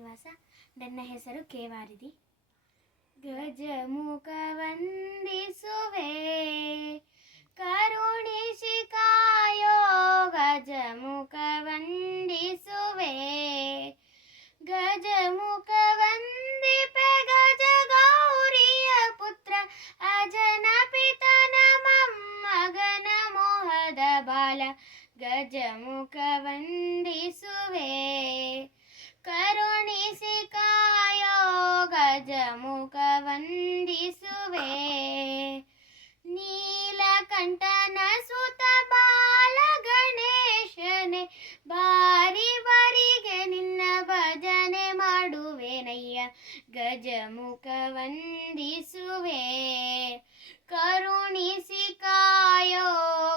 ಶ್ರೀನಿವಾಸ. ನನ್ನ ಹೆಸರು ಕೇವಾರಿದಿ. ಗಜಮುಖ ವಂದಿಸುವೆ, ಕರುಣಿಸಿ ಕಾಯೋ ಗಜಮುಖ ವಂದಿಸುವೆ. ಗಜಮುಖ ವಂದಿಪೆ ಗಜ ಗೌರಿಯ ಪುತ್ರ ಅಜನ ಪಿತನ ಮೊಮ್ಮಗನ ಮೋಹದ ಬಾಲ. ಗಜಮುಖ ವಂದಿಸುವೆ, ಕರುಣಿಸಿ ಕಾಯೋ ಗಜಮುಖ ವಂದಿಸುವೆ. ನೀಲಕಂಠನ ಸುತ ಬಾಲ ಗಣೇಶನೇ, ಬಾರಿ ಬಾರಿಗೆ ನಿನ್ನ ಭಜನೆ ಮಾಡುವೆನಯ್ಯ. ಗಜಮುಖ ವಂದಿಸುವೆ, ಕರುಣಿಸಿ ಕಾಯೋ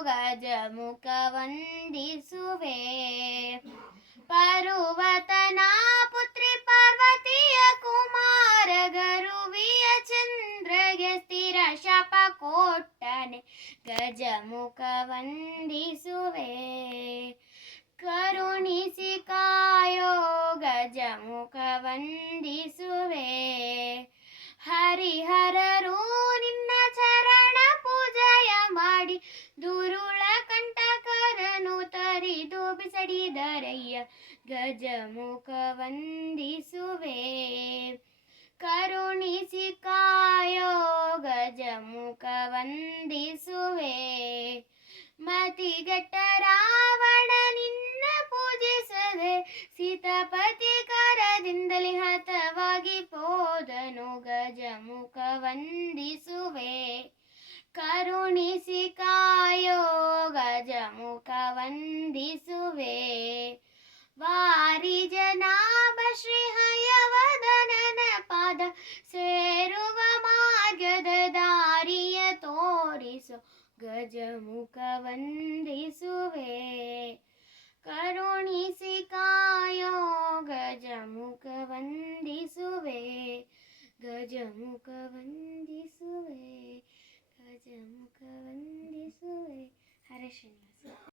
ಗಜಮುಖ ವಂದಿಸುವೆ. ಪರ್ವತನ ಪುತ್ರಿ ಪಾರ್ವತಿಯ ಕುಮಾರ ಗರುವಿಯ ಚಂದ್ರಗೆ ಸ್ಥಿರ ಶಾಪ ಕೊಟ್ಟನೆ. ಗಜಮುಖ ವಂದಿಸುವೆ, ಕರುಣಿಸಿ ಕಾಯೋ ಗಜಮುಖ ವಂದಿಸುವೆ. ಹರಿಹರರು ನಿನ್ನ ಚರಣ ಪೂಜೆಯ ಮಾಡಿ ದುರುಳ ಕಂಟಕರನು ತರಿದು ಬಿಸಡಿದರಯ್ಯ. ಗಜಮುಖ ವಂದಿಸುವೆ, ಕರುಣಿಸಿ ಕಾಯೋ ಗಜಮುಖ ವಂದಿಸುವೆ. ಮತಿಗೆಟ್ಟ ರಾವಣ ನಿನ್ನ ಪೂಜಿಸದೆ ಸೀತಾಪತಿ ಕರದಿಂದಲೇ ಹತವಾಗಿ ಹೋದನು. ಗಜಮುಖ ವಂದಿಸುವೆ, ಕರುಣಿಸಿ ಕಾಯೋ ಗಜಮುಖ ವಂದಿಸುವೆ. ವಾರಿ ಜನಾಭ ಶ್ರೀ ಹಯವದನನ ಪಾದ ಸೇರುವ ಮಾರ್ಗದ ದಾರಿಯ ತೋರಿಸು. ಗಜಮುಖ ವಂದಿಸುವೆ, ಕರುಣಿಸಿ ಕಾಯೋ ಗಜಮುಖ ವಂದಿಸುವೆ. ಗಜಮುಖ ವಂದಿಸುವೆ, ಗಜಮುಖ ವಂದಿಸುವೆ. ಹರೇ ಶ್ರೀನಿವಾಸ.